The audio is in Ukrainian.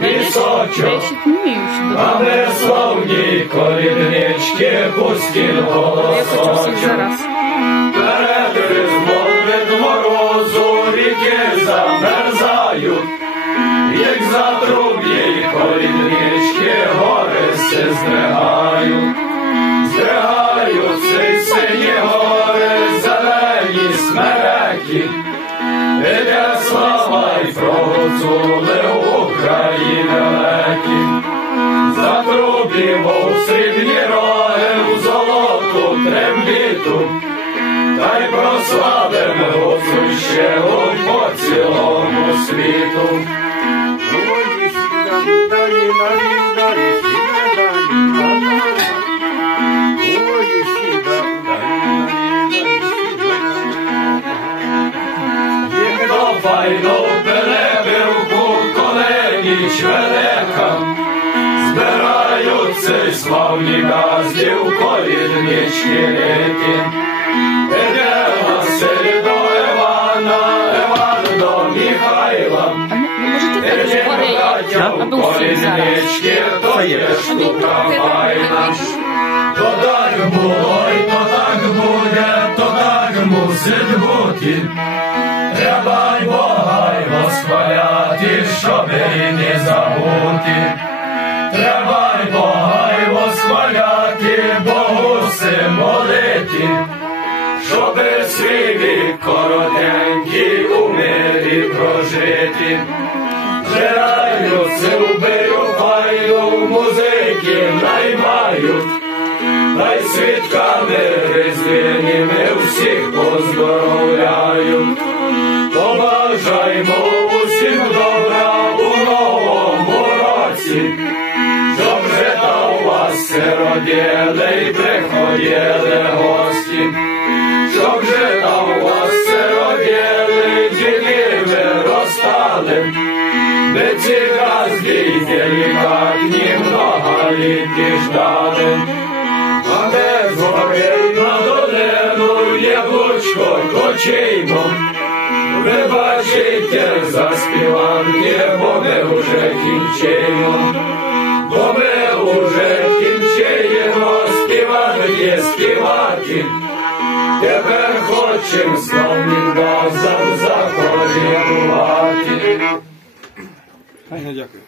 Вісочок, а ми славні коліднички, пустіль голосочок. Перед різдвом від морозу ріки замерзають, як затруб'ї коліднички гори се здригають. Здригаються й сині гори, зелені смереки, іде слава й прогуцули України лекі. Затрубімо в срібні роги, в золоту трембіту, та й прославимо гуцульщину по цілому світу. Файну перебивку коленіч велика, збираються й славні газді в коліднички літі. Іде Василь до Івана, Іван до Михайла, іде браття в коліднички, то є штука файна. То так було й то так буде, то так мусить бути. Треба й Бога й восхваляти, щоби і не забути. Треба й Бога й восхваляти, Богу се молити, щоби свій вік коротенький у мирі прожити. Жираються в бирю файну, музики наймають, та й свідками різдвяніми всіх поздоровляють. Побажаймо усім добра у новому році, щоб жита у вас все родили й приходили гості. Щоб жита у вас все родили, діти виростали, ми ці газді делікатні многолітні ждали. А де з гори на долину яблучко точимо, ви бачите заспіванки, бо ми уже кінчимо. Бо ми уже кінчимо співати. Тепер хочем славним газам заколінувати. Дякую.